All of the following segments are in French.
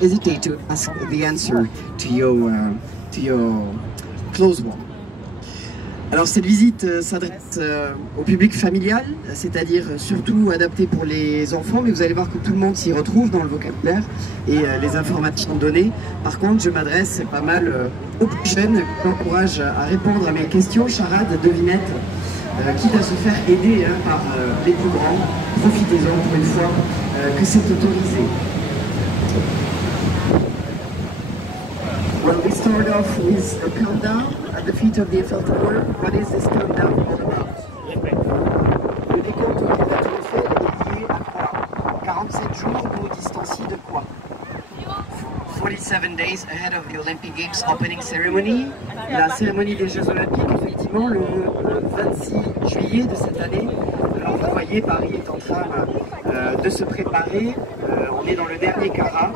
hesitate to ask the answer to your close one. Alors cette visite s'adresse au public familial, c'est-à-dire surtout adapté pour les enfants, mais vous allez voir que tout le monde s'y retrouve dans le vocabulaire et les informations données. Par contre, je m'adresse pas mal aux plus jeunes, j'encourage à répondre à mes questions, charades, devinettes, quitte à se faire aider par les plus grands. Profitez-en pour une fois que c'est autorisé. Well, we start off with a countdown at the feet of the Eiffel Tower. What is this countdown all about? Le décompte auquel la Tour Eiffel est lié à quoi? 47 jours nous distancie de quoi? 47 days ahead of the Olympic Games opening ceremony. La cérémonie des Jeux Olympiques, effectivement, le 26 juillet de cette année. Alors vous voyez, Paris est en train de se préparer. On est dans le dernier carat.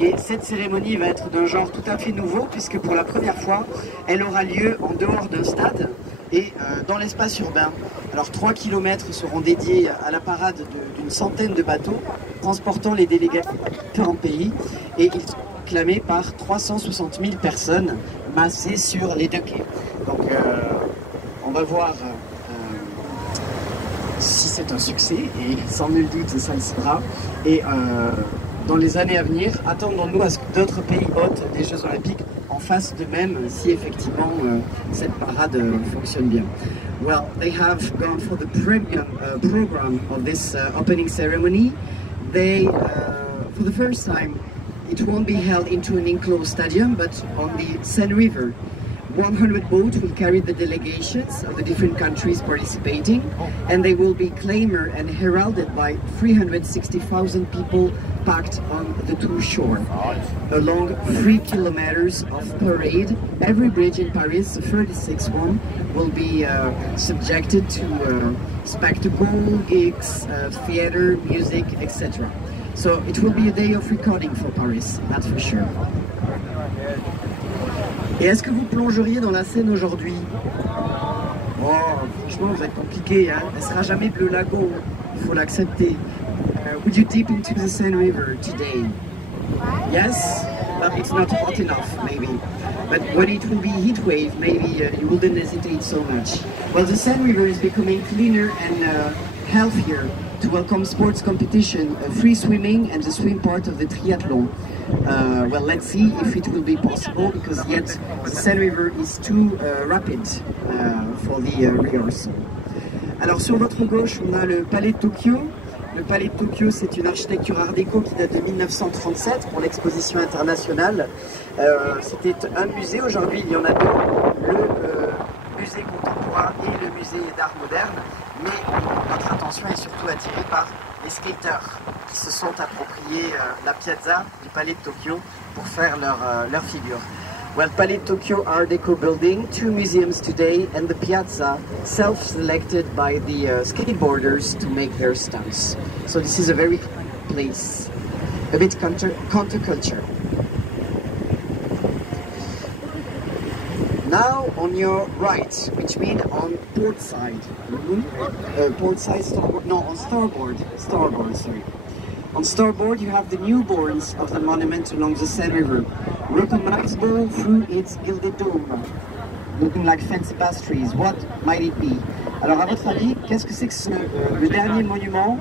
Et cette cérémonie va être d'un genre tout à fait nouveau, puisque pour la première fois, elle aura lieu en dehors d'un stade et dans l'espace urbain. Alors 3 km seront dédiés à la parade d'une centaine de bateaux transportant les délégats de différents pays, et ils sont acclamés par 360 000 personnes massées sur les deux quais. Donc on va voir si c'est un succès, et sans nul doute ça le sera. Et dans les années à venir, attendons-nous à ce que d'autres pays hôtes des Jeux Olympiques en fassent de même, si effectivement cette parade fonctionne bien. Well, they have gone for the premium program of this opening ceremony. They, for the first time, it won't be held into an enclosed stadium, but on the Seine River. 100 boats will carry the delegations of the different countries participating, and they will be claimed and heralded by 360,000 people packed on the two shore. Along 3 kilometers of parade, every bridge in Paris, the 36th one, will be subjected to spectacle, gigs, theater, music, etc. So it will be a day of recording for Paris, that's for sure. Et est-ce que vous plongeriez dans la Seine aujourd'hui? Oh, franchement, vous êtes compliqué, hein? Elle sera jamais bleu lagon, il faut l'accepter. Would you dip into the Seine River today? Yes, but it's not hot enough, maybe. But when it will be heat wave, maybe you wouldn't hesitate so much. Well, the Seine River is becoming cleaner and healthier to welcome sports competition, free swimming and the swim part of the triathlon. Well, let's see if it will be possible, because yet the Seine River is too rapid for the rehearsal. Alors sur votre gauche, on a le Palais de Tokyo. Le Palais de Tokyo, c'est une architecture art déco qui date de 1937 pour l'exposition internationale. C'était un musée, aujourd'hui il y en a deux, le musée contemporain et le musée d'art moderne, mais notre attention est surtout attirée par les skaters qui se sont appropriés la piazza du Palais de Tokyo pour faire leur figure. Well, Palais de Tokyo Art Deco building, 2 museums today, and the piazza self-selected by the skateboarders to make their stunts. So this is a very place, a bit counterculture. Now on your right, which means on port side. Port side, starboard, no, on starboard, sorry. On starboard you have the newborns of the monument along the Seine River, recognizable through its gilded dome, looking like fancy pastries. What might it be? Alors à votre avis, qu'est-ce que c'est que le dernier monument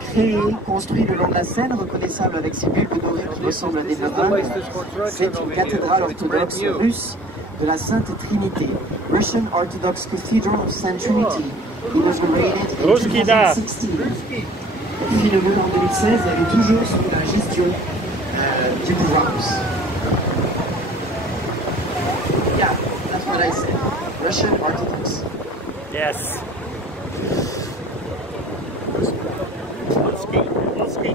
créé, construit le long de la Seine, reconnaissable avec ses bulbes dorés qui ressemblent à des meubles? C'est une cathédrale orthodoxe russe de la Sainte Trinité, Russian Orthodox Cathedral of Saint Trinity, inaugurated in 2016. Finalement en 2016, elle est toujours sous la gestion du pouvoir russe. Yeah, that's what I said. Russian Orthodox. Yes. Let's ski.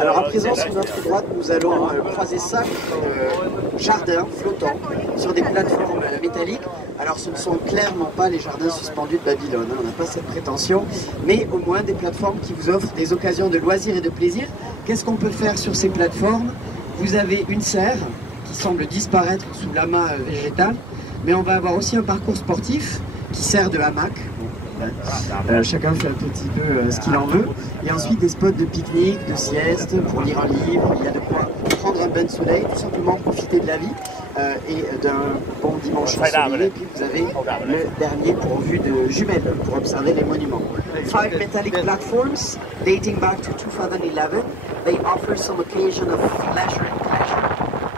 Alors à présent, sur notre droite, nous allons croiser 5 jardins flottants sur des plateformes métalliques. Alors ce ne sont clairement pas les jardins suspendus de Babylone, hein, on n'a pas cette prétention, mais au moins des plateformes qui vous offrent des occasions de loisirs et de plaisir. Qu'est-ce qu'on peut faire sur ces plateformes? Vous avez une serre qui semble disparaître sous l'amas végétal, mais on va avoir aussi un parcours sportif qui sert de hamac. Chacun fait un petit peu ce qu'il en veut. Et ensuite des spots de pique-nique, de sieste, pour lire un livre. Il y a de quoi prendre un bain de soleil, tout simplement profiter de la vie et d'un bon dimanche ensoleillé. Et puis vous avez le dernier pourvu de jumelles pour observer les monuments. 5 metallic platforms dating back to 2011. They offer some occasion of leisure and pleasure.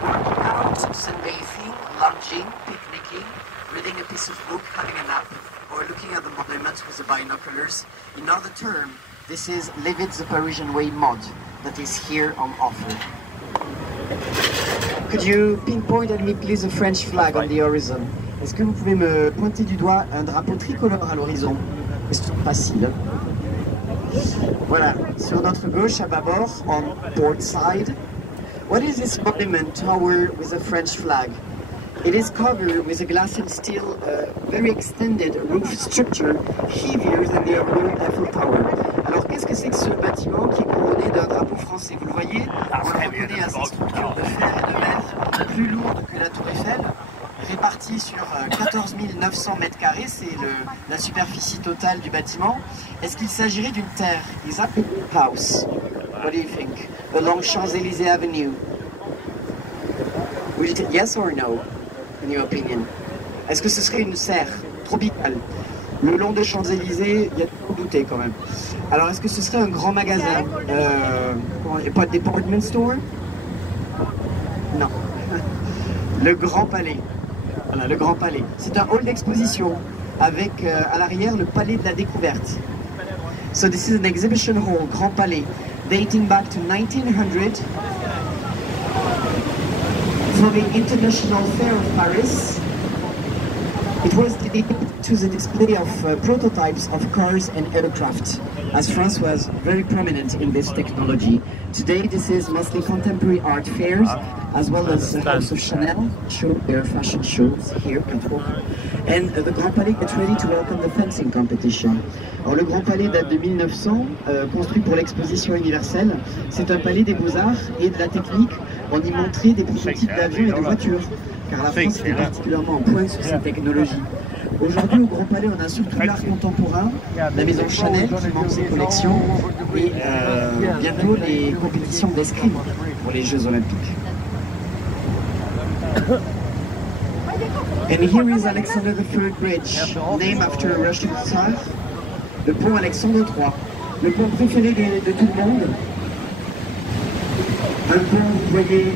Working out, sunbathing, lounging, picnicking, reading a piece of book, having a nap, or looking at the monuments with the binoculars. In other terms, this is Live It the Parisian Way mod that is here on offer. Could you pinpoint at me please a French flag on the horizon? Est-ce que vous pouvez me pointer du doigt un drapeau tricolore à l'horizon? Question facile. Voilà, sur notre gauche, à bâbord, on port side. What is this monument tower with a French flag? It is covered with a glass and steel, very extended roof structure, heavier than the original Eiffel Tower. Alors qu'est-ce que c'est que ce bâtiment qui est couronné d'un drapeau français? Vous le voyez, on le reconnaît à cette structure de fer et de verre plus lourde que la tour Eiffel, répartie sur 14 900 mètres carrés, c'est la superficie totale du bâtiment. Est-ce qu'il s'agirait d'une terre? Is that a house? What do you think? Along Champs-Élysées Avenue? Would you yes or no? In your opinion? Est-ce que ce serait une serre tropicale? Le long des Champs-Élysées, il y a tout douter quand même. Alors, est-ce que ce serait un grand magasin? Pas de department store? Non. Le Grand Palais. Voilà, le Grand Palais. C'est un hall d'exposition avec à l'arrière le Palais de la Découverte. So this is an exhibition hall, Grand Palais, dating back to 1900. For the International Fair of Paris. It was dedicated to the display of prototypes of cars and aircraft, as France was very prominent in this technology. Today this is mostly contemporary art fairs, as well as the House of Chanel show their fashion shows here at home. And the Grand Palais gets ready to welcome the fencing competition. Alors, le Grand Palais date de 1900, construit pour l'exposition universelle. C'est un palais des beaux-arts et de la technique. On y montrait des prototypes d'avions et de voitures, car la France est particulièrement en pointe sur ces technologies. Aujourd'hui, au Grand Palais, on a surtout l'art contemporain, la maison Chanel qui montre ses collections, et bientôt les compétitions d'escrime pour les Jeux Olympiques. And here is Alexander III Bridge, named after a Russian Tsar, le pont Alexandre III, le pont préféré de tout le monde. Un pont, vous voyez,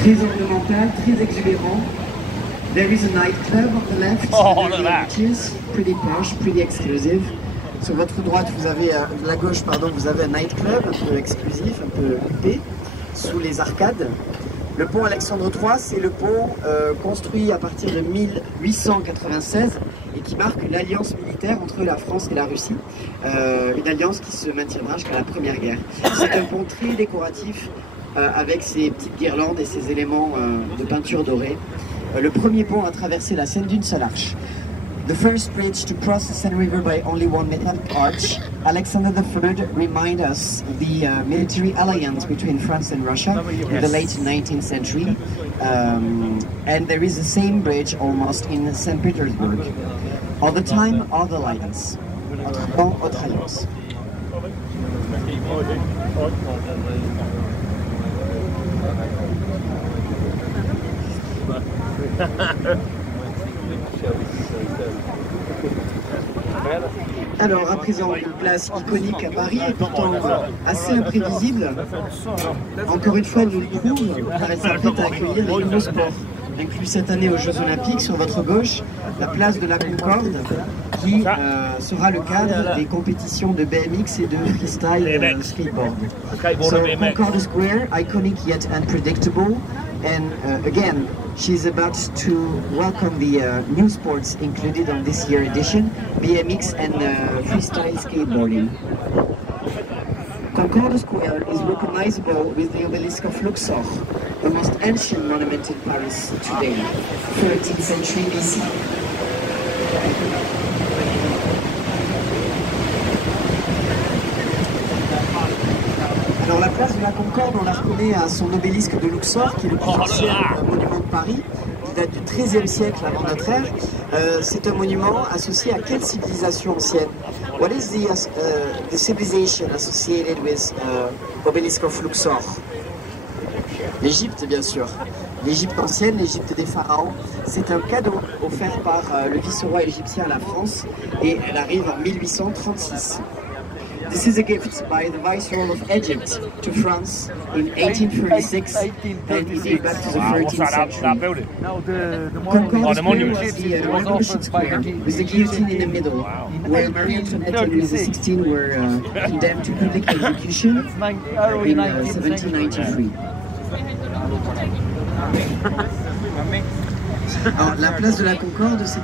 très ornemental, très exubérant. There is a nightclub on the left, which is pretty posh, pretty exclusive. Sur votre droite, vous avez, la gauche, pardon, vous avez un nightclub un peu exclusif, un peu huppé, sous les arcades. Le pont Alexandre III, c'est le pont construit à partir de 1896 et qui marque l'alliance militaire entre la France et la Russie. Une alliance qui se maintiendra jusqu'à la Première Guerre. C'est un pont très décoratif avec ses petites guirlandes et ses éléments de peinture dorée. Le premier pont a traversé la Seine d'une seule arche. The first bridge to cross the Seine River by only one metallic arch, Alexander III reminds us of the military alliance between France and Russia in the late 19th century. And there is the same bridge almost in St. Petersburg. All the time, other alliance. Autrement, autre alliance. Alors à présent, une place iconique à Paris et pourtant assez imprévisible. Encore une fois, nous le prouve, car elle s'apprête à accueillir les nouveaux sports, inclus cette année aux Jeux Olympiques. Sur votre gauche, la place de la Concorde, qui sera le cadre des compétitions de BMX et de freestyle skateboard. So Concorde Square, iconic yet unpredictable. And again, she's about to welcome the new sports included on this year edition, BMX and freestyle skateboarding. Concorde Square is recognizable with the obelisk of Luxor, the most ancient monument in Paris today, 13th century BC. Alors la place de la Concorde, on la reconnaît à son obélisque de Luxor, qui est le plus ancien monument de Paris, qui date du XIIIe siècle avant notre ère. C'est un monument associé à quelle civilisation ancienne? What is the civilization associated with Obelisk of Luxor? L'Égypte, bien sûr. L'Égypte ancienne, l'Égypte des pharaons. C'est un cadeau offert par le vice-roi égyptien à la France et elle arrive en 1836. This is a gift by the Viceroy of Egypt to France in 1836 and it dates back to the 13th century. Concorde Square was the Revolution Square with the guillotine in the middle, where Marie Antoinette and Louis XVI were condemned to public execution in 1793. Alors, la place de la Concorde, est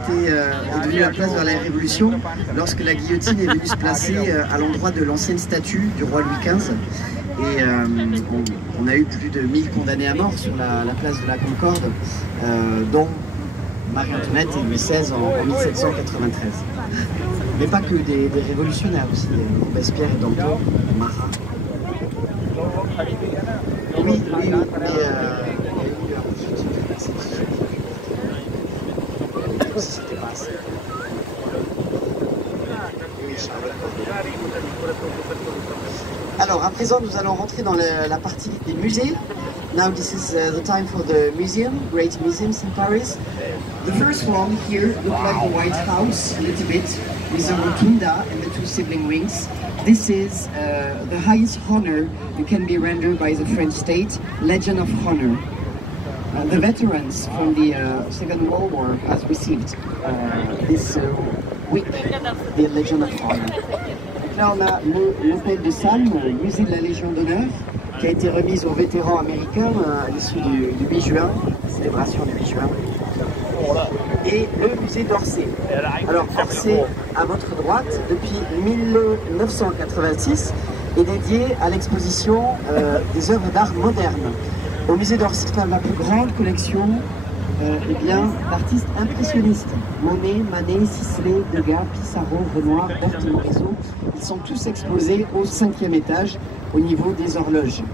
devenue la place vers la Révolution lorsque la guillotine est venue se placer à l'endroit de l'ancienne statue du roi Louis XV. Et on a eu plus de 1000 condamnés à mort sur la place de la Concorde, dont Marie-Antoinette et Louis XVI en 1793. Mais pas que des révolutionnaires aussi, Robespierre et Danton, Marat. Oui, mais c'était pas assez. Alors, à présent, nous allons rentrer dans la partie des musées. Now this is the time for the museum, great museums in Paris. The first one here looks like the White House, a little bit, with the rotunda and the two sibling wings. This is the highest honor that can be rendered by the French state, Legion of Honor. The veterans from the Second World War has received this week, the Legion of Honor. Là, on a l'hôtel de Salm, musée de la Légion d'honneur, qui a été remise aux vétérans américains à l'issue du 8 juin, célébration du 8 juin. Et le musée d'Orsay. Alors Orsay, à votre droite, depuis 1986, est dédié à l'exposition des œuvres d'art modernes. Au musée d'Orsay, c'est la plus grande collection d'artistes impressionnistes. Monet, Manet, Sisley, Degas, Pissarro, Renoir, Berthe Morisot. Ils sont tous exposés au 5e étage, au niveau des horloges.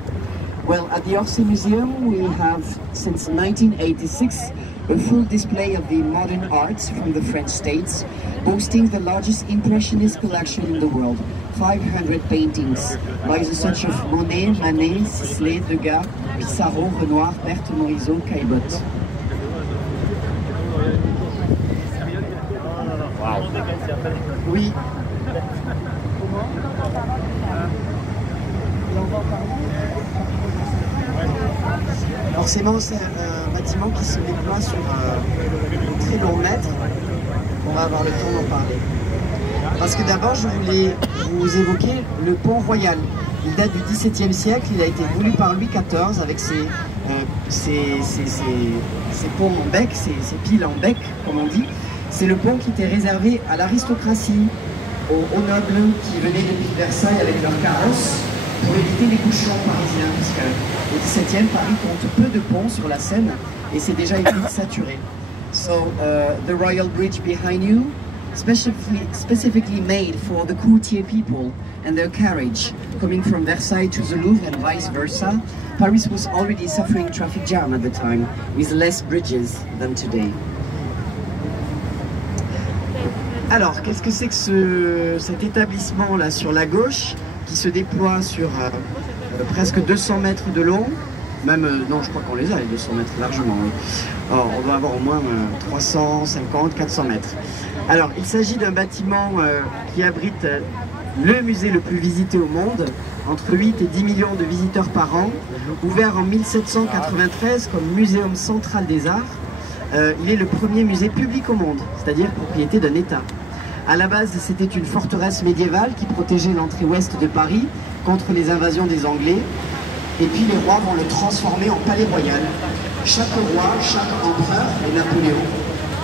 Well, at the Orsay Museum, we have, since 1986, a full display of the modern arts from the French states, boasting the largest impressionist collection in the world, 500 paintings by the such of Monet, Manet, Sisley, Degas, Pissarro, Renoir, Berthe Morisot, Caillebotte. Wow. Oui. Forcément, c'est un bâtiment qui se déploie sur un très long mètre. On va avoir le temps d'en parler. Parce que d'abord, je voulais vous évoquer le pont royal. Il date du XVIIe siècle, il a été voulu par Louis XIV avec ses ponts en bec, ses piles en bec, comme on dit. C'est le pont qui était réservé à l'aristocratie, aux nobles qui venaient depuis Versailles avec leurs carrosses pour éviter les bouchons parisiens. Parce qu'au XVIIe, Paris compte peu de ponts sur la Seine et c'est déjà une ville saturée. So, the Royal Bridge behind you, specifically made for the courtier people and their carriage, coming from Versailles to the Louvre and vice versa. Paris was already suffering traffic jam at the time, with less bridges than today. Alors, qu'est-ce que c'est que cet établissement là sur la gauche, qui se déploie sur presque 200 mètres de long? Même, non, je crois qu'on les a, les 200 mètres, largement. Oui. Alors, on doit avoir au moins 350, 400 mètres. Alors, il s'agit d'un bâtiment qui abrite le musée le plus visité au monde, entre 8 et 10 millions de visiteurs par an, ouvert en 1793 comme muséum central des arts. Il est le premier musée public au monde, c'est-à-dire propriété d'un État. À la base, c'était une forteresse médiévale qui protégeait l'entrée ouest de Paris contre les invasions des Anglais. Et puis les rois vont le transformer en palais royal. Chaque roi, chaque empereur et Napoléon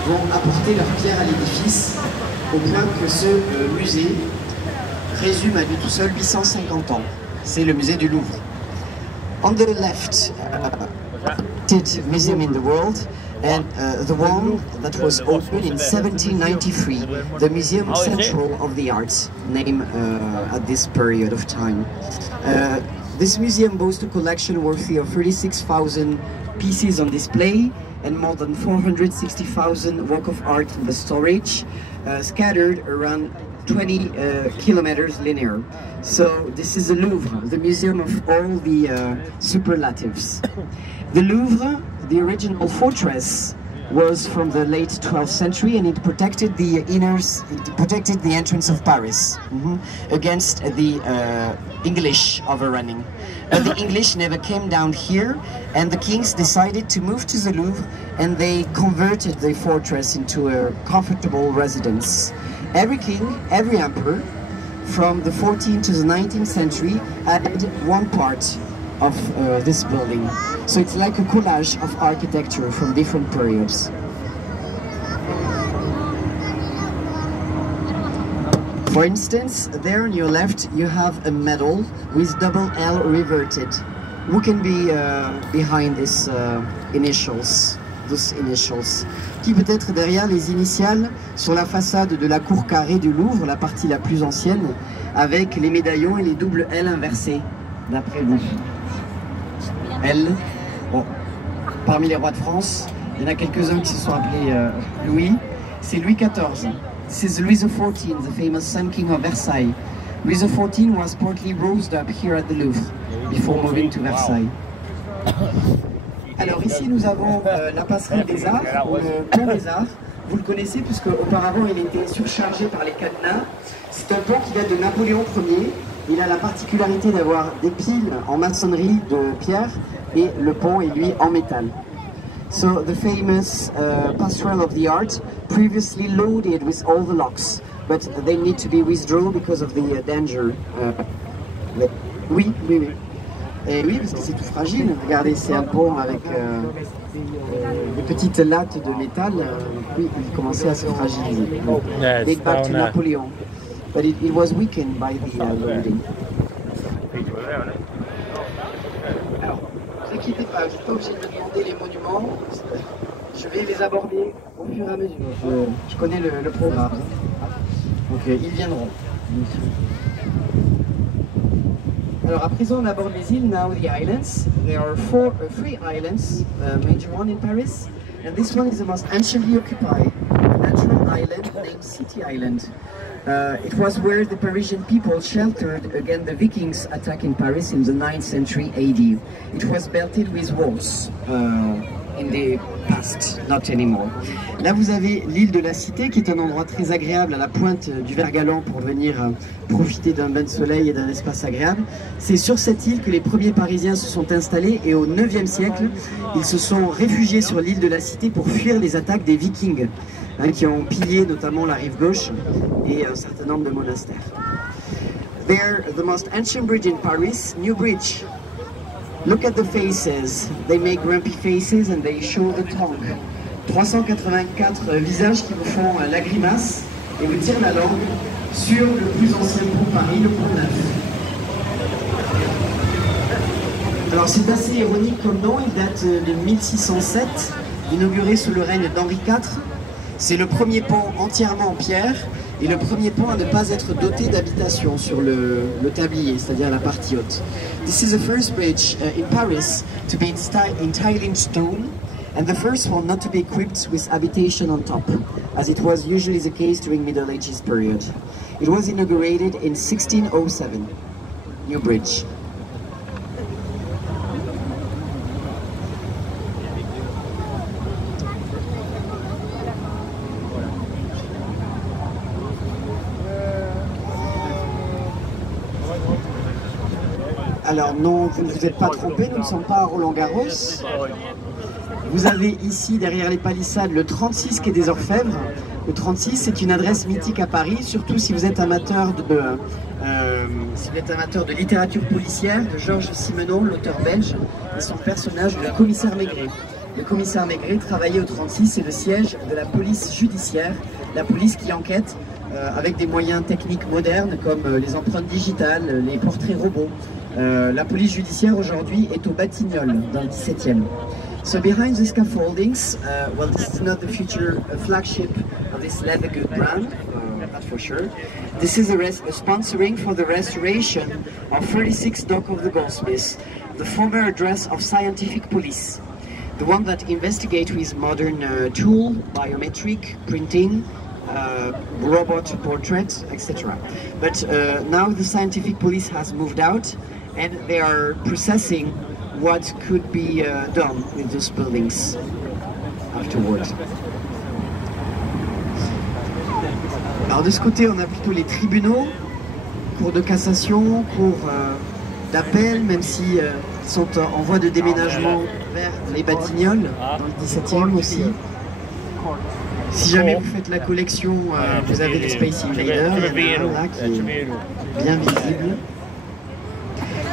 vont apporter leur pierre à l'édifice, au point que ce musée résume à lui tout seul 850 ans. C'est le musée du Louvre. On the left, museum in the world, and the one that was opened in 1793, the Museum Central of the Arts, named at this period of time. This museum boasts a collection worthy of 36,000 pieces on display and more than 460,000 works of art in the storage, scattered around 20 kilometers linear. So this is the Louvre, the museum of all the superlatives. The Louvre, the original fortress, was from the late 12th century, and it protected the entrance of Paris against the English overrunning. But the English never came down here, and the kings decided to move to the Louvre, and they converted the fortress into a comfortable residence. Every king, every emperor, from the 14th to the 19th century, added one part of this building. So it's like a collage of architecture from different periods. For instance, there on your left you have a medal with double L reverted. Who can be behind these initials? Qui peut être derrière les initiales sur la façade de la cour carrée du Louvre, la partie la plus ancienne, avec les médaillons et les doubles L inversés, d'après vous? L. Bon, parmi les rois de France, il y en a quelques-uns qui se sont appelés Louis. C'est Louis XIV. This is Louis XIV, the famous Sun King of Versailles. Louis XIV was partly rose up here at the Louvre before moving to Versailles. Alors ici nous avons la passerelle des Arts, le pont des Arts. Vous le connaissez puisque auparavant il était surchargé par les cadenas. C'est un pont qui date de Napoléon Ier. Il a la particularité d'avoir des piles en maçonnerie de pierre et le pont est lui en métal. So the famous passerelle of the art, previously loaded with all the locks, but they need to be withdrawn because of the danger. Oui. Et oui, parce que c'est tout fragile. Regardez, c'est un pont avec des petites lattes de métal. Oui, il commençait à se fragiliser. Date back to Napoleon. But it was weakened by the loading. Alors, ne vous inquiétez pas, je n'ai pas obligé de me demander les monuments. Je vais les aborder au fur et à mesure. Je connais le programme. Donc, ils viendront. Alors à présent on aborde les îles, now the islands. There are three islands, major one in Paris, and this one is the most anciently occupied, a natural island named City Island. It was where the Parisian people sheltered against the Vikings' attack in Paris in the 9th century AD. It was built with walls in the past, not anymore. Là vous avez l'île de la Cité qui est un endroit très agréable à la pointe du Vert-Galant pour venir profiter d'un bain de soleil et d'un espace agréable. C'est sur cette île que les premiers Parisiens se sont installés et au 9e siècle, ils se sont réfugiés sur l'île de la Cité pour fuir les attaques des Vikings qui ont pillé notamment la rive gauche et un certain nombre de monastères. There, the most ancient bridge in Paris, New Bridge. Look at the faces. They make grumpy faces and they show the tongue. 384 visages qui vous font la grimace et vous tirent la langue sur le plus ancien pont Paris, le pont Neuf. Alors c'est assez ironique comme nom, il date de 1607, inauguré sous le règne d'Henri IV. C'est le premier pont entièrement en pierre et le premier pont à ne pas être doté d'habitation sur le tablier, c'est-à-dire la partie haute. This is the first bridge in Paris to be entirely in stone, and the first one not to be equipped with habitation on top, as it was usually the case during Middle Ages period. It was inaugurated in 1607. New Bridge. Alors non, vous ne vous êtes pas trompé, nous ne sommes pas à Roland-Garros. Vous avez ici, derrière les palissades, le 36 quai des Orfèvres. Le 36, c'est une adresse mythique à Paris, surtout si vous êtes amateur de littérature policière, de Georges Simenon, l'auteur belge, et son personnage, le commissaire Maigret. Le commissaire Maigret travaillait au 36, c'est le siège de la police judiciaire, la police qui enquête avec des moyens techniques modernes comme les empreintes digitales, les portraits robots. La police judiciaire aujourd'hui est au Batignolles, dans le 17e. So behind the scaffoldings, well, this is not the future flagship of this leather good brand, that's for sure. This is a sponsoring for the restoration of 36 Dock of the Goldsmiths, the former address of scientific police. the one that investigate with modern tool, biometric, printing, robot portraits, etc. But now the scientific police has moved out and they are processing what could be done with those buildings afterwards. Alors de ce côté, on a plutôt les tribunaux, cours de cassation, cours d'appel, même si ils sont en voie de déménagement vers les Batignolles, dans le 17e aussi. Si jamais vous faites la collection, vous avez les Space Invaders, il y en a un là qui est bien visible.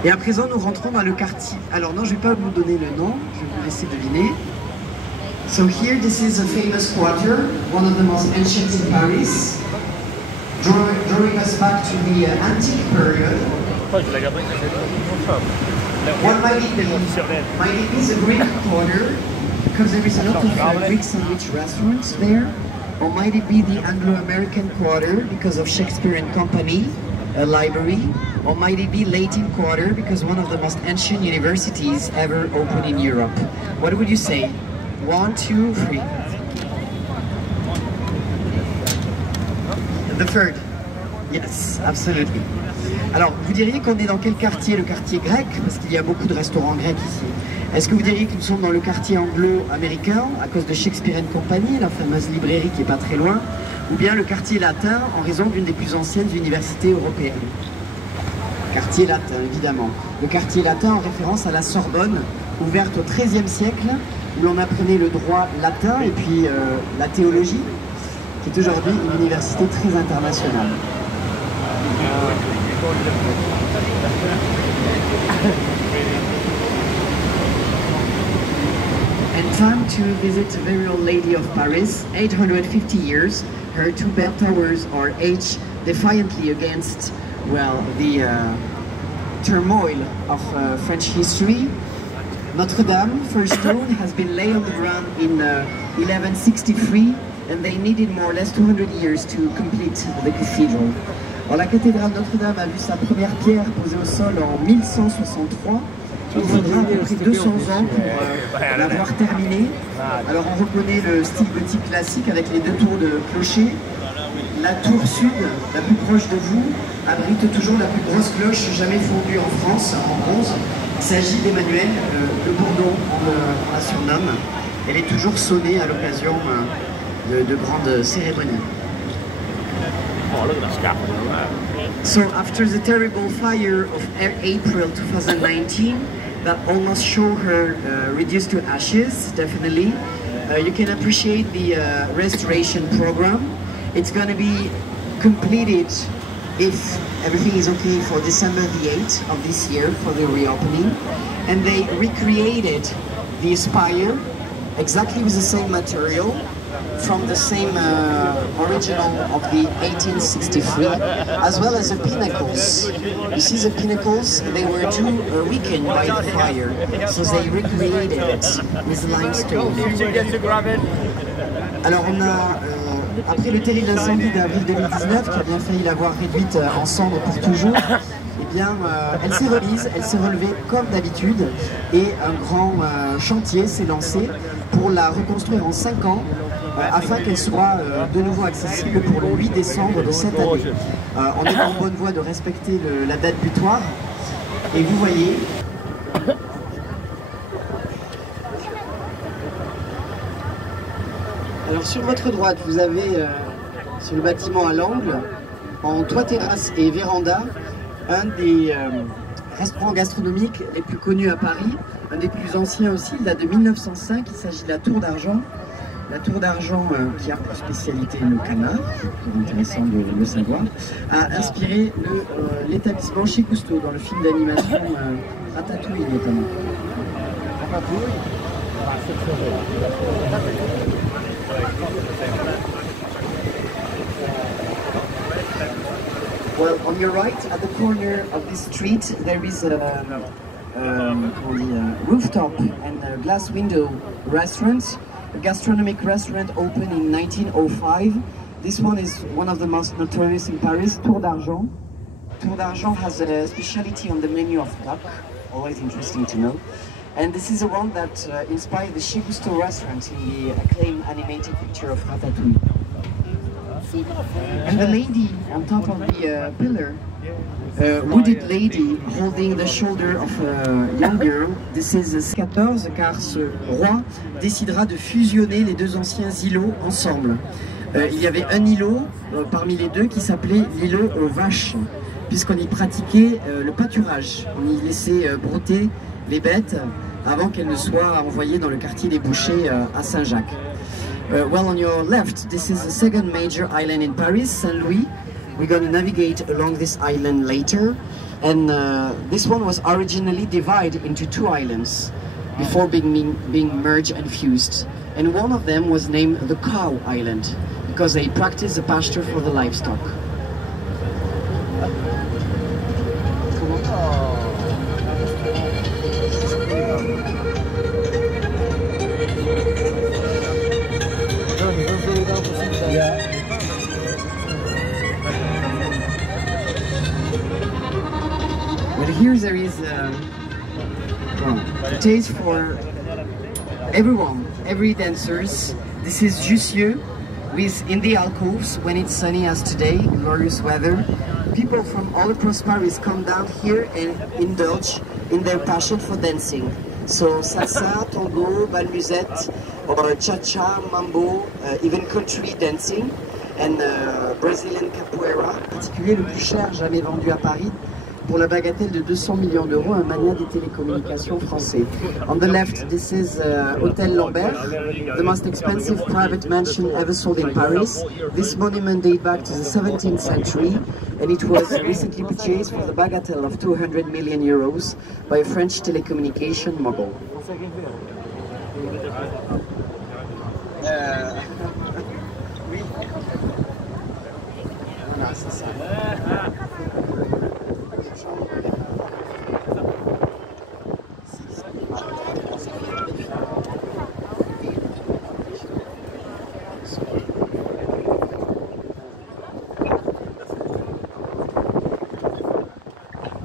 Et à présent, nous rentrons dans le quartier. Alors non, je ne vais pas vous donner le nom, je vais vous laisser deviner. So here, this is a famous quarter, one of the most ancient in Paris, drawing us back to the antique period. What might it be? Might it be the Greek quarter, because there is a lot of Greek sandwich restaurants there? Or might it be the Anglo-American quarter, because of Shakespeare and Company, a library? Or might it be Latin Quarter, because one of the most ancient universities ever opened in Europe? What would you say? 1, 2, 3. The third. Yes, absolutely. Alors, vous diriez qu'on est dans quel quartier? Le quartier grec, parce qu'il y a beaucoup de restaurants grecs ici. Est-ce que vous diriez que nous sommes dans le quartier anglo-américain, à cause de Shakespeare and Company, la fameuse librairie qui est pas très loin, ou bien le quartier latin, en raison d'une des plus anciennes universités européennes? Quartier latin, évidemment. Le quartier latin en référence à la Sorbonne, ouverte au XIIIe siècle, où l'on apprenait le droit latin et puis la théologie, qui est aujourd'hui une université très internationale. And time to visit a very old lady of Paris, 850 years. Her two bell towers are each defiantly against, well, the turmoil of French history. Notre Dame, first stone, has been laid on the ground in 1163, and they needed more or less 200 years to complete the cathedral. Alors, la cathédrale Notre-Dame a vu sa première pierre posée au sol en 1163. Il faudra à peu près 200 ans pour l'avoir terminée. Alors on reconnaît le style gothique classique avec les deux tours de clocher. La tour sud, la plus proche de vous, abrite toujours la plus grosse cloche jamais fondue en France, en bronze. Il s'agit d'Emmanuel, le Bourdon, on la surnomme. Elle est toujours sonnée à l'occasion de grandes cérémonies. So after the terrible fire of April 2019, that almost showed her reduced to ashes, definitely, you can appreciate the restoration program. It's going to be completed, if everything is okay, for December the 8th of this year for the reopening. And they recreated the spire exactly with the same material, from the same original of the 1863, as well as the pinnacles. You see the pinnacles, they were too weakened by the fire, so they recreated it with limestone. Alors on a, après le terrible incendie d'avril 2019, qui a bien failli l'avoir réduite en cendres pour toujours, eh bien, elle s'est remise, elle s'est relevée comme d'habitude, et un grand chantier s'est lancé pour la reconstruire en 5 ans, afin qu'elle soit de nouveau accessible pour le 8 décembre de cette année. On est en bonne voie de respecter la date butoir, et vous voyez... Alors sur votre droite, vous avez, sur le bâtiment à l'angle, en toit terrasse et véranda, un des restaurants gastronomiques les plus connus à Paris, un des plus anciens aussi, il date de 1905, il s'agit de la Tour d'Argent. La Tour d'Argent, qui a pour spécialité le canard, c'est intéressant de le savoir, a inspiré l'établissement chez Cousteau dans le film d'animation Ratatouille notamment. Well, on your right, at the corner of this street, there is a rooftop and a glass window restaurant, a gastronomic restaurant opened in 1905. This one is one of the most notorious in Paris, Tour d'Argent. Tour d'Argent has a specialty on the menu of duck, always interesting to know. And this is the one that inspired the Chez Gusto restaurant in the acclaimed animated picture of Ratatouille. And the lady on top of the pillar, wooded lady holding the shoulder of a young girl. This is 14, car ce roi décidera de fusionner les deux anciens îlots ensemble. Il y avait un îlot parmi les deux qui s'appelait l'îlot aux vaches, puisqu'on y pratiquait le pâturage. On y laissait brouter les bêtes avant qu'elles ne soient envoyées dans le quartier des bouchers à Saint-Jacques. Well, on your left, this is the second major island in Paris, Saint-Louis. We're going to navigate along this island later. And this one was originally divided into two islands before being merged and fused. And one of them was named the Cow Island, because they practiced the pasture for the livestock. But here there is a taste for everyone, every dancers. This is Jussieu, with in the alcoves when it's sunny as today, glorious weather. People from all across Paris come down here and indulge in their passion for dancing. So salsa, tango, bal musette, or cha-cha, mambo, even country dancing, and Brazilian capoeira. En particulier le plus cher jamais vendu à Paris, pour la bagatelle de 200 millions d'euros, un magnat des télécommunications français. On the left, this is Hôtel Lambert, the most expensive private mansion ever sold in Paris. This monument dates back to the 17th century, and it was recently purchased for the bagatelle of 200 million euros by a French telecommunication mogul. Oui. Voilà, c'est ça.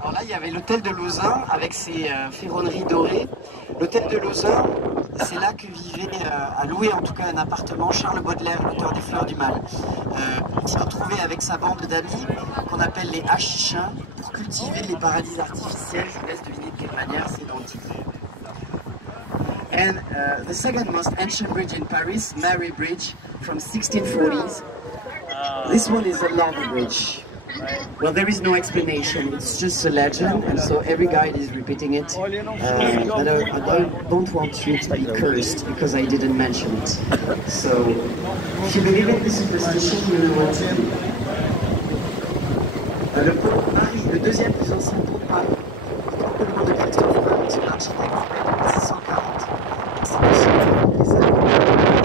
Alors là, il y avait l'hôtel de Lausanne avec ses ferronneries dorées. L'hôtel de Lausanne, c'est là que vivait, a loué en tout cas un appartement, Charles Baudelaire, l'auteur des Fleurs du Mal. Il s'est retrouvé avec sa bande d'amis, qu'on appelle les hachichins, pour cultiver les paradis artificiels. Je vous laisse deviner de quelle manière, c'est identique. And the second most ancient bridge in Paris, Mary Bridge, from 1640s. This one is a love bridge. Well, there is no explanation, it's just a legend, and so every guide is repeating it. But I don't want you to be cursed because I didn't mention it. So, if you believe in this superstition, you know what to do. Le pont de Paris, le deuxième plus ancien pont de Paris, le pont de Christophe Colomb, c'est l'architecte en 1640. C'est possible, les salons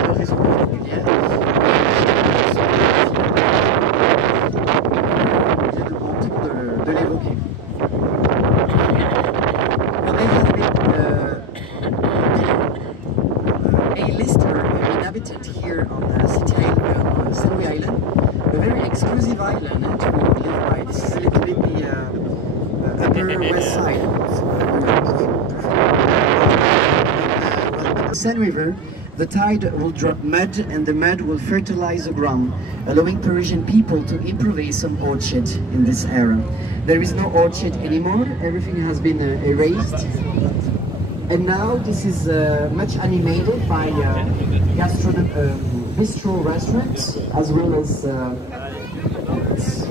de raison régulière. De l'évoquer. Well, they have been a lister, an inhabitant here on City Island, Saint-Louis Island, a very exclusive island to live by. This is a little bit the upper west side. The Seine River, the tide will drop mud and the mud will fertilize the ground, allowing Parisian people to improvise some orchard in this era. There is no orchard anymore, everything has been erased. And now this is much animated by bistro restaurants, as well as it's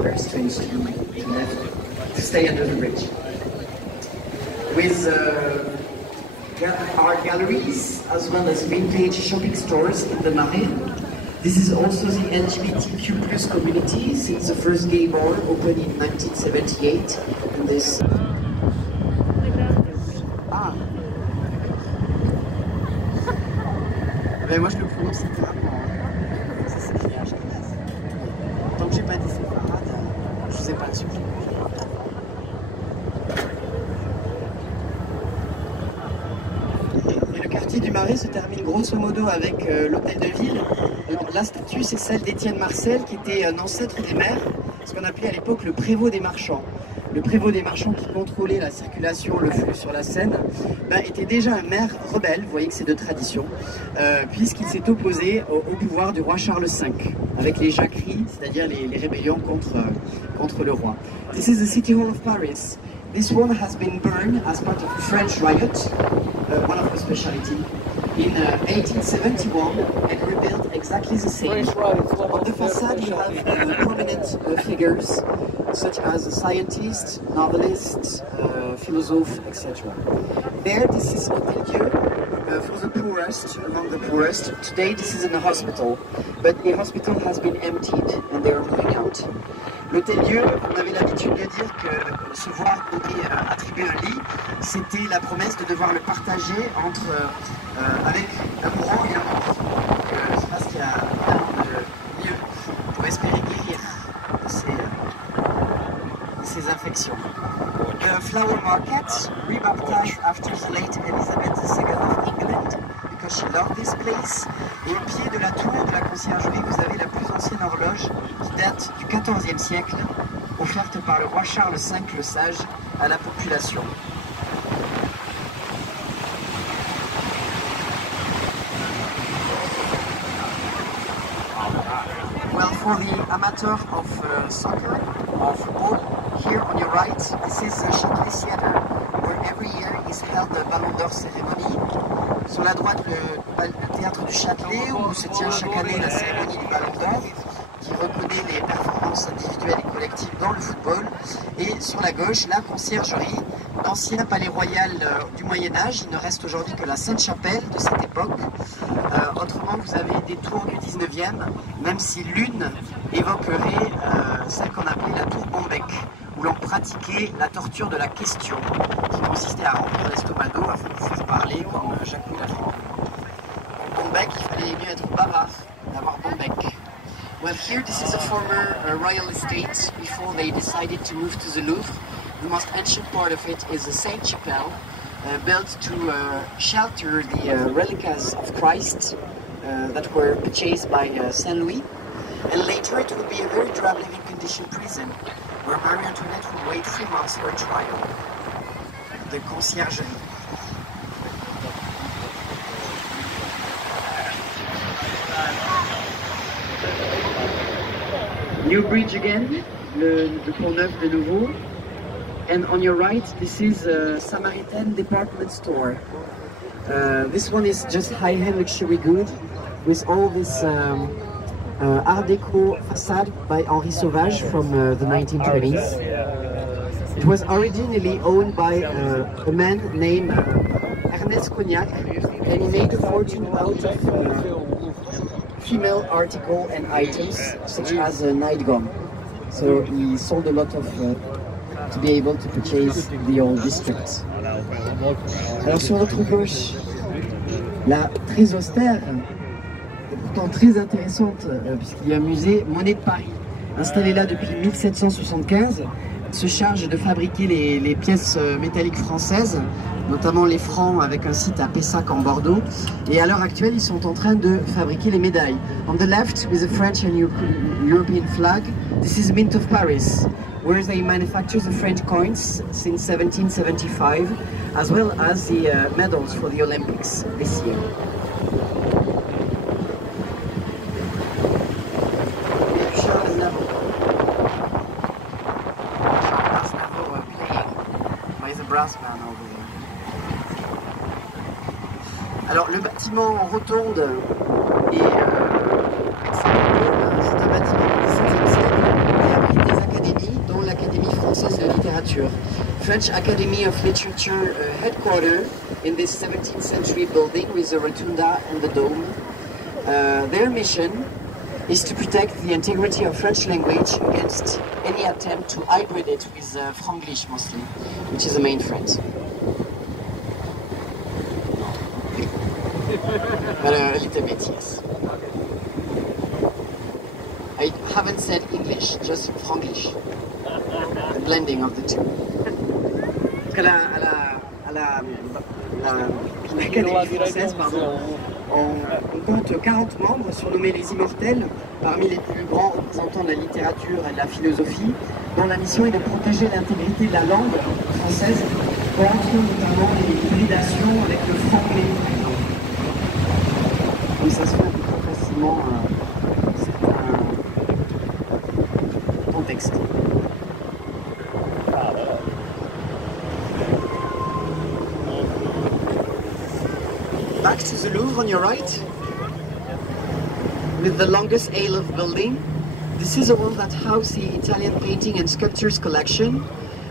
very strange to stay under the bridge. With art galleries, as well as vintage shopping stores in the Marais. This is also the LGBTQ+ community, since the first gay bar opened in 1978. And this... Ah. Ben moi je le prononce littéralement. Ça s'écrit Ashkenaz. Tant que j'ai pas dit séfarade, je sais pas dessus. Le quartier du Marais se termine grosso modo avec l'hôtel de ville. La statue, c'est celle d'Étienne Marcel, qui était un ancêtre des maires, ce qu'on appelait à l'époque le prévôt des marchands. le prévôt des marchands qui contrôlait la circulation, le flux sur la Seine, était déjà un maire rebelle, vous voyez que c'est de tradition, puisqu'il s'est opposé au pouvoir du roi Charles V, avec les jacqueries, c'est-à-dire les rébellions contre le roi. This is the City Hall of Paris. This one has been burned as part of a French riot, one of the speciality, in 1871 and rebuilt exactly the same. On the facade you have prominent figures such as scientists, novelists, philosophes, etc. There, this is Hotel Dieu for the poorest, among the poorest. Today this is in a hospital, but the hospital has been emptied and they are moving out. L'Hôtel Dieu, on avait l'habitude de dire que se voir attribuer un lit, c'était la promesse de devoir le partager avec un mourant et un mort. C'est parce qu'il y a de mieux pour espérer guérir de ces infections. The Flower Market, rebaptized after the late Elizabeth II of England, because she loved this place. Et au pied de la tour de la conciergerie, vous avez la plus ancienne horloge qui date du XIVe siècle, offerte par le roi Charles V le Sage à la population. Well, for the amateur of soccer, of football, here on your right, this is Châtelet Theatre, where every year is held the Ballon d'Or ceremony. Sur la droite, le théâtre du Châtelet, où se tient chaque année la cérémonie du Ballon d'Or, qui reconnaît les performances individuelles et collectives dans le football. Et sur la gauche, la conciergerie, l'ancien palais royal du Moyen-Âge. Il ne reste aujourd'hui que la Sainte-Chapelle de cette époque. Autrement, vous avez des tours du 19e, même si l'une évoquerait celle qu'on appelait la tour Bombec, où l'on pratiquait la torture de la question, qui consistait à remplir l'estomac d'eau afin de pouvoir parler comme Jacques l'a fait. Bombec, il fallait mieux être bavard, d'avoir Bombec. Well, here this is a former royal estate before they decided to move to the Louvre. The most ancient part of it is the Sainte-Chapelle, built to shelter the relics of Christ that were purchased by Saint Louis. And later it will be a very drab living condition prison, where Marie Antoinette will wait 3 months for a trial. The conciergerie. New bridge again, le pont neuf de nouveau. And on your right, this is a Samaritan department store. This one is just high-end luxury good with all this Art Deco facade by Henri Sauvage from the 1920s. It was originally owned by a man named Ernest Cognac, and he made a fortune out of female articles and items such as nightgown. So he sold a lot of to be able to purchase the old district. Alors sur notre gauche, la très austère et pourtant très intéressante puisqu'il y a un musée Monet de Paris, installé là depuis 1775, se charge de fabriquer les pièces métalliques françaises, notamment les francs avec un site à Pessac en Bordeaux. Et à l'heure actuelle, ils sont en train de fabriquer les médailles. On the left, with the French and European flag, this is Mint of Paris, where they manufacture the French coins since 1775, as well as the medals for the Olympics this year. Alors le bâtiment en rotonde est c'est un bâtiment du XVIIe siècle qui abrite des académies, dont l'Académie française de littérature. French Academy of Literature headquarters in this 17th century building with the rotunda and the dome. Their mission is to protect the integrity of French language against any attempt to hybrid it with Franglish mostly, which is the main French. But a little bit, yes. I haven't said English, just Franglish. A blending of the two. Parce qu'à l'Académie française, pardon, On compte 40 membres surnommés les Immortels, parmi les plus grands représentants de la littérature et de la philosophie, dont la mission est de protéger l'intégrité de la langue française contre notamment les hybridations avec le franglais, par exemple. Donc ça se fait un peu trop facilement certains contextes. Back to the Louvre on your right, with the longest aisle of building. This is the one that houses the Italian painting and sculptures collection,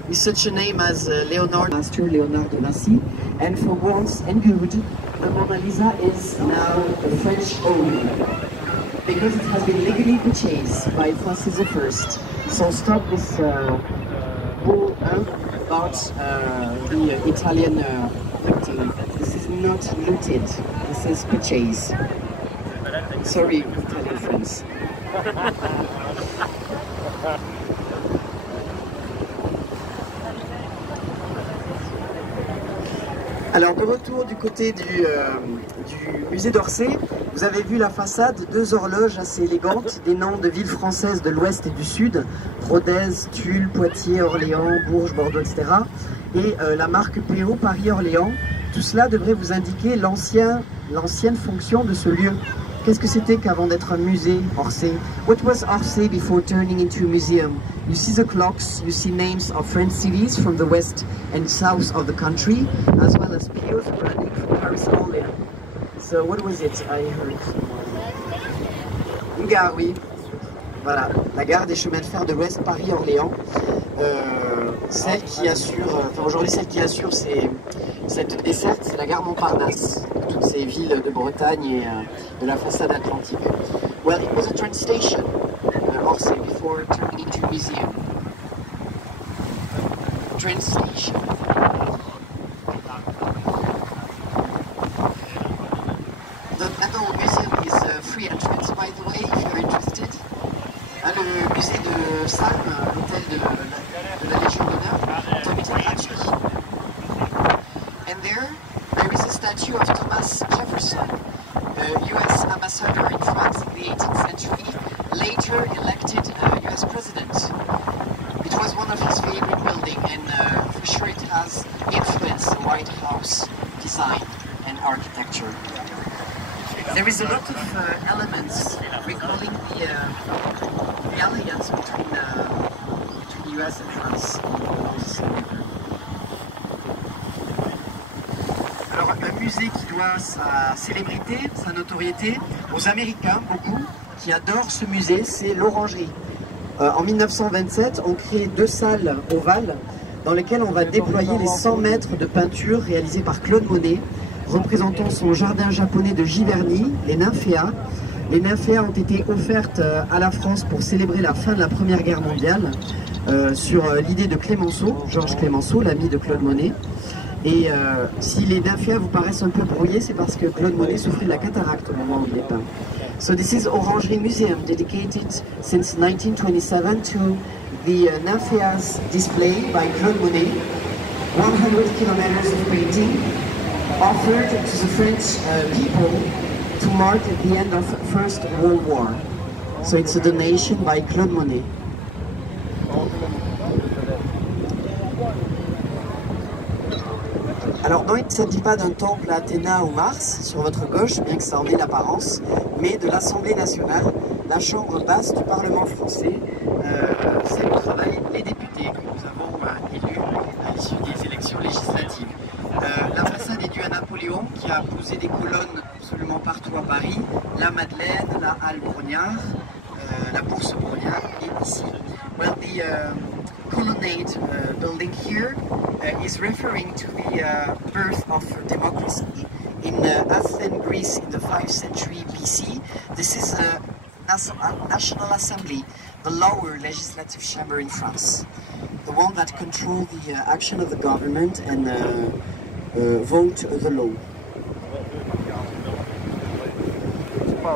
with such a name as Master Léonard de Vinci. And for once and good, the Mona Lisa is now a French owned, because it has been legally purchased by Francis I. So stop this bull about the Italian painting. This is not looted, this is purchased. Sorry, Italian friends. Alors de retour du côté du musée d'Orsay, vous avez vu la façade, deux horloges assez élégantes, des noms de villes françaises de l'ouest et du sud, Rodez, Tulle, Poitiers, Orléans, Bourges, Bordeaux, etc. Et la marque PO Paris-Orléans. Tout cela devrait vous indiquer l'ancienne fonction de ce lieu. Qu'est-ce que c'était qu'avant d'être un musée, Orsay? What was Orsay before turning into a museum? You see the clocks, you see names of French cities from the west and south of the country, as well as Pio's branding from Paris-Orléans. So what was it I heard? Une gare, oui. Voilà, la gare des chemins de fer de l'Ouest, Paris-Orléans. Celle qui assure, aujourd'hui celle qui assure cette desserte, c'est la gare Montparnasse, de toutes ces villes de Bretagne et de la façade atlantique. Well, it was a train station, Orsay, before turning into a museum. Train station. The Naval Museum is free entrance, by the way, if you're interested. Le musée de Salm, l'hôtel de la Légion d'honneur, Tommy Hatchet. And there is a statue of Thomas Jefferson, US ambassador in France in the 18th century, later elected US president. It was one of his favorite buildings, and for sure it has influenced the White House design and architecture. There is a lot of elements recalling the alliance between the US and France. Alors, un musée qui doit sa célébrité, sa notoriété aux Américains, beaucoup, qui adorent ce musée, c'est l'Orangerie. En 1927, on crée deux salles ovales dans lesquelles on va déployer les 100 mètres de peinture réalisés par Claude Monet, représentant son jardin japonais de Giverny, les nymphéas. Les nymphéas ont été offertes à la France pour célébrer la fin de la Première Guerre mondiale, sur l'idée de Clémenceau, Georges Clémenceau, l'ami de Claude Monet. Et si les nymphéas vous paraissent un peu brouillés, c'est parce que Claude Monet souffrait de la cataracte au moment où il est peint. So this is Orangerie Museum, dedicated since 1927 to the nymphéas display by Claude Monet, 100 kilometers of painting, offered to the French people to mark the end of First World War. So it's a donation by Claude Monet. Alors non, il ne s'agit pas d'un temple à Athéna ou Mars sur votre gauche, bien que ça en ait l'apparence, mais de l'Assemblée nationale, la chambre basse du Parlement français, celle où travaillent les députés que nous avons élus à l'issue des élections législatives. La façade est due à Napoléon qui a posé des colonnes absolument partout à Paris, la Madeleine, la Halle Brognard, la Bourse Brognard et ici. Well, the colonnade building here is referring to the birth of democracy in Athens, Greece in the 5th century BC. This is a National Assembly, the lower legislative chamber in France, the one that controls the action of the government and vote the law.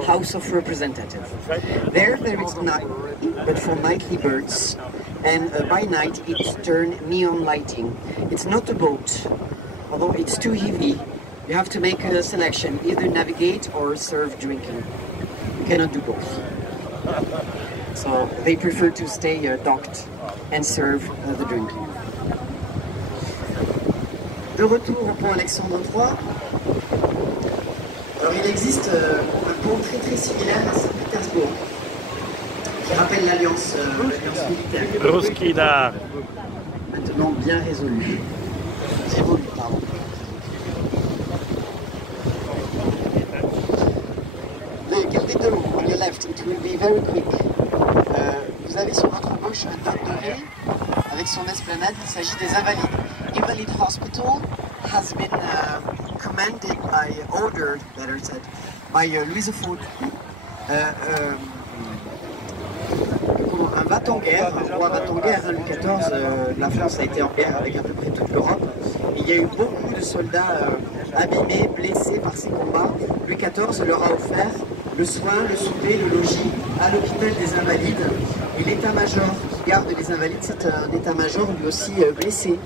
House of Representatives. There is night, but for nightly birds, and by night it's turned neon lighting. It's not a boat, although it's too heavy You have to make a selection, either navigate or serve drinking. You cannot do both. So they prefer to stay docked and serve the drinking. De retour au pont Alexandre III. Alors il existe un pont très similaire à Saint-Pétersbourg qui rappelle l'alliance militaire. Ruskida. Maintenant bien résolu. Résolu, pardon. Le Gilded Dome on your left, it will be very quick. Vous avez sur votre gauche un dôme doré avec son esplanade, il s'agit des Invalides. Invalid Hospital has been commanded by, ordered, better said, by Louise Fouque. Un va-t-en-guerre, un roi va-t-en-guerre, Louis XIV, la France a été en guerre avec à peu près toute l'Europe. Il y a eu beaucoup de soldats abîmés, blessés par ces combats. Louis XIV leur a offert le soin, le souper, le logis à l'hôpital des Invalides. Et l'état-major qui garde les Invalides, c'est un état-major lui aussi blessé,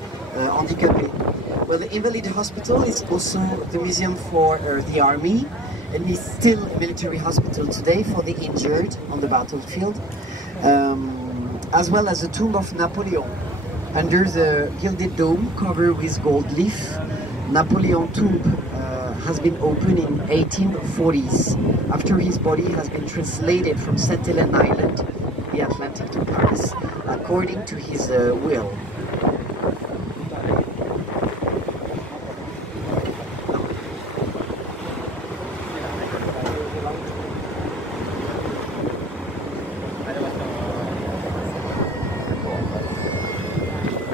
handicapé. Well, the Invalid Hospital is also the museum for the army, and it's still a military hospital today for the injured on the battlefield, as well as the tomb of Napoleon. Under the gilded dome covered with gold leaf, Napoleon tomb has been opened in 1840s, after his body has been translated from St. Helena Island, the Atlantic, to Paris, according to his will.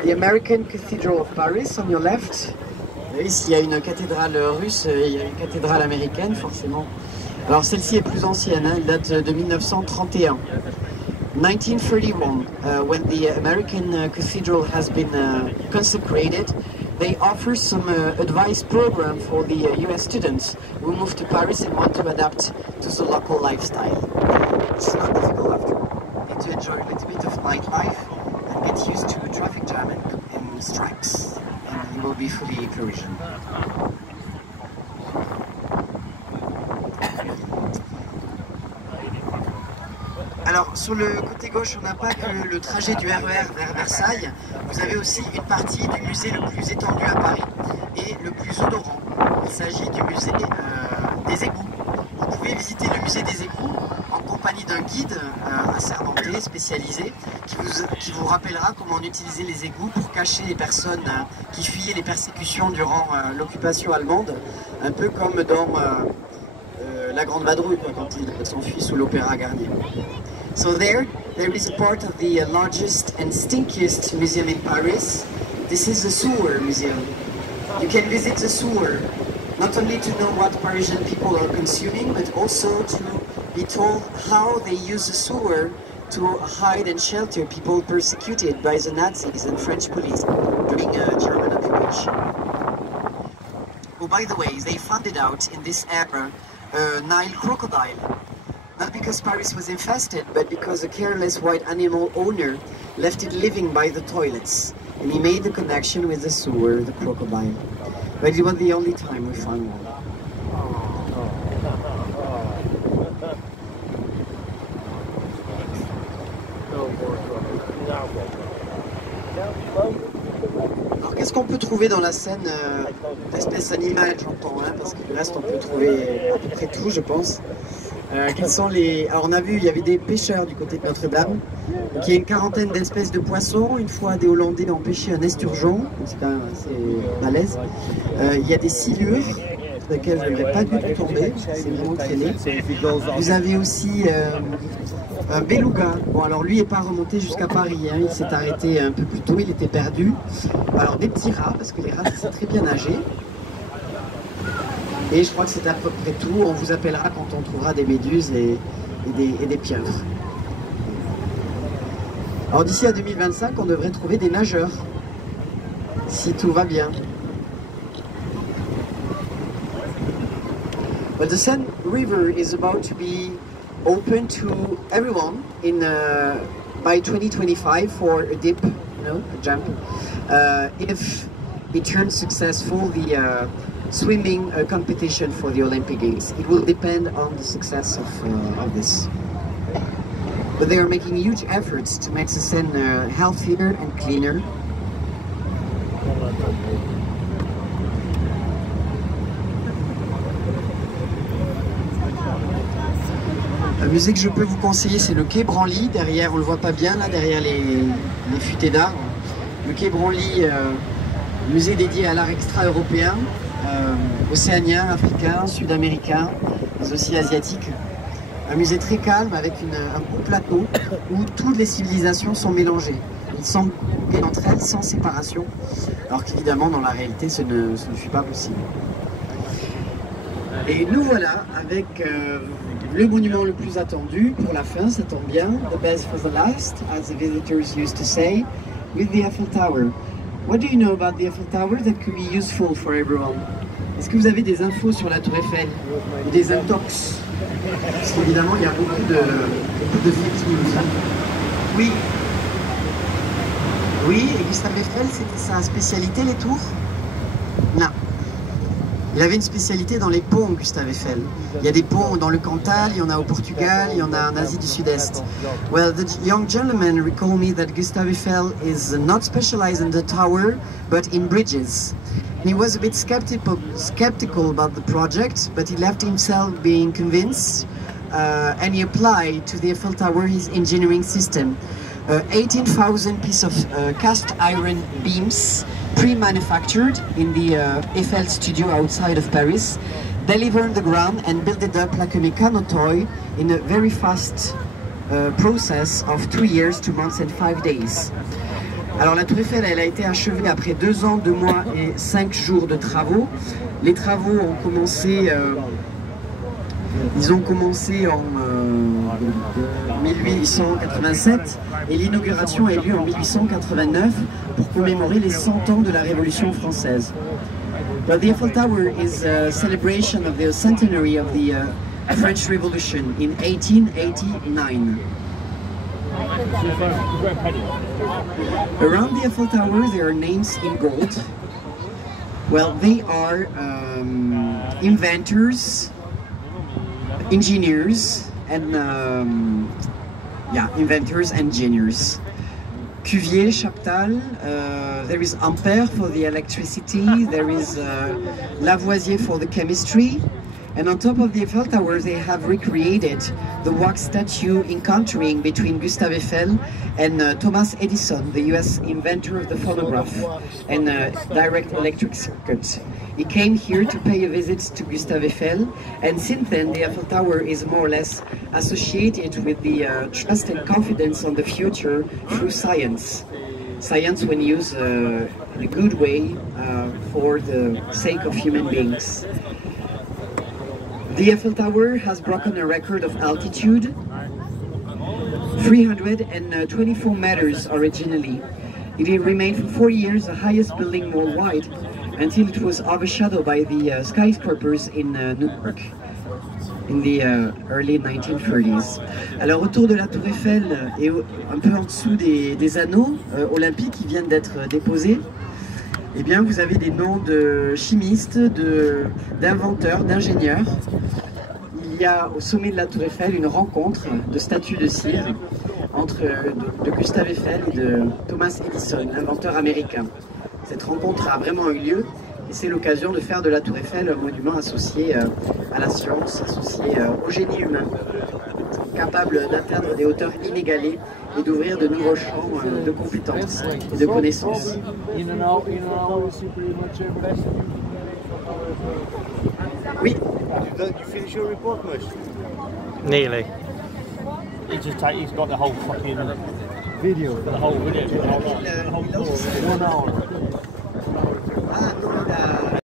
The American Cathedral of Paris on your left. Ici, il y a une cathédrale russe, il y a une cathédrale américaine, forcément. Alors celle-ci est plus ancienne, hein, elle date de 1931. 1931, when the American cathedral has been consecrated, they offer some advice program for the US students who move to Paris and want to adapt to the local lifestyle. It's not difficult after all. You need to enjoy a little bit of nightlife and get used to the traffic jam and strikes, and you will be fully Parisian. Alors, sur le côté gauche, on n'a pas que le trajet du RER vers Versailles, vous avez aussi une partie du musée le plus étendu à Paris et le plus odorant. Il s'agit du musée des égouts. Vous pouvez visiter le musée des égouts en compagnie d'un guide assermenté, spécialisé, qui vous rappellera comment utiliser les égouts pour cacher les personnes qui fuyaient les persécutions durant l'occupation allemande, un peu comme dans la Grande Vadrouille, quand ils s'enfuient sous l'Opéra Garnier. So there is a part of the largest and stinkiest museum in Paris. This is the sewer museum. You can visit the sewer, not only to know what Parisian people are consuming, but also to be told how they use the sewer to hide and shelter people persecuted by the Nazis and French police during German occupation. Oh, by the way, they found it out in this era a Nile crocodile. Not because Paris was infested, but because a careless white animal owner left it living by the toilets. And he made the connection with the sewer, the crocodile. But it was the only time we found one. Alors qu'est-ce qu'on peut trouver dans la Seine d'espèces animales, j'entends, hein, parce que du reste on peut trouver à peu près tout, je pense. Quels sont les... Alors on a vu, il y avait des pêcheurs du côté de Notre-Dame, qui a une quarantaine d'espèces de poissons. Une fois, des Hollandais ont pêché un esturgeon, c'est quand même assez balèze. Il y a des silures, sur lesquelles je n'aurais pas dû tomber, parce que c'est vraiment traîné. Vous avez aussi un beluga. Bon, alors lui n'est pas remonté jusqu'à Paris, hein. Il s'est arrêté un peu plus tôt, il était perdu. Alors des petits rats, parce que les rats, c'est très bien nager. Et je crois que c'est à peu près tout. On vous appellera quand on trouvera des méduses et des pieuvres. Alors d'ici à 2025, on devrait trouver des nageurs, si tout va bien. But the Seine River is about to be open to everyone in by 2025 for a dip, you know, a jump. If it turns successful, the swimming competition for the Olympic Games. It will depend on the success of this. But they are making huge efforts to make the Seine healthier and cleaner. Un musée que je peux vous conseiller, c'est le quai Branly. Derrière, on le voit pas bien, là, derrière les futaies d'arbres. Le quai Branly, musée dédié à l'art extra-européen, océanien, africain, sud-américain, mais aussi asiatique. Un musée très calme avec un beau plateau où toutes les civilisations sont mélangées. Ils semblent entre elles sans séparation, alors qu'évidemment dans la réalité ce ne fut pas possible. Et nous voilà avec le monument le plus attendu pour la fin, ça tombe bien, the best for the last, as the visitors used to say, with the Eiffel Tower. What do you know about the Eiffel Tower that could be useful for everyone? Est-ce que vous avez des infos sur la Tour Eiffel ou des intox? Parce qu'évidemment, il y a beaucoup de fake news. Oui. Oui, et Gustave Eiffel, c'était sa spécialité, les tours? Non. Il avait une spécialité dans les ponts, Gustave Eiffel. Il y a des ponts dans le Cantal, il y en a au Portugal, il y en a en Asie du Sud-Est. Well, the young gentleman recalled me that Gustave Eiffel is not specialized in the tower, but in bridges. He was a bit skeptical about the project, but he left himself being convinced, and he applied to the Eiffel Tower his engineering system. 18,000 pieces of cast iron beams, pre-manufactured in the Eiffel studio outside of Paris, delivered on the ground and built it up like a Meccano toy in a very fast process of 2 years, 2 months and 5 days. Alors la Tour Eiffel, elle a été achevée après 2 ans, 2 mois et 5 jours de travaux. Les travaux ont commencé, en 1887 et l'inauguration a eu lieu en 1889 pour commémorer les 100 ans de la Révolution française. But the Eiffel Tower is a celebration of the centenary of the French Revolution in 1889. Around the Eiffel Tower there are names in gold. Well, they are inventors, engineers, and inventors, engineers. Cuvier, Chaptal, there is Ampère for the electricity, there is Lavoisier for the chemistry, and on top of the Eiffel Tower they have recreated the wax statue encountering between Gustave Eiffel and Thomas Edison, the US inventor of the phonograph and direct electric circuit. He came here to pay a visit to Gustave Eiffel, and since then the Eiffel Tower is more or less associated with the trust and confidence on the future through science. Science when used in a good way for the sake of human beings. The Eiffel Tower has broken a record of altitude, 324 meters originally. It remained for 4 years the highest building worldwide, until it was overshadowed by the skyscrapers in New York in the early 1930s. Alors autour de la Tour Eiffel et un peu en dessous des anneaux olympiques qui viennent d'être déposés, eh bien vous avez des noms de chimistes, d'inventeurs, d'ingénieurs. Il y a au sommet de la Tour Eiffel une rencontre de statues de cire entre de Gustave Eiffel et de Thomas Edison, inventeur américain. Cette rencontre a vraiment eu lieu et c'est l'occasion de faire de la Tour Eiffel un monument associé à la science, associé au génie humain, capable d'atteindre des hauteurs inégalées et d'ouvrir de nouveaux champs de compétences et de connaissances. Oui. You finish your report, Mush? Nearly. He's got the whole fucking video. The whole video. The whole 1 hour.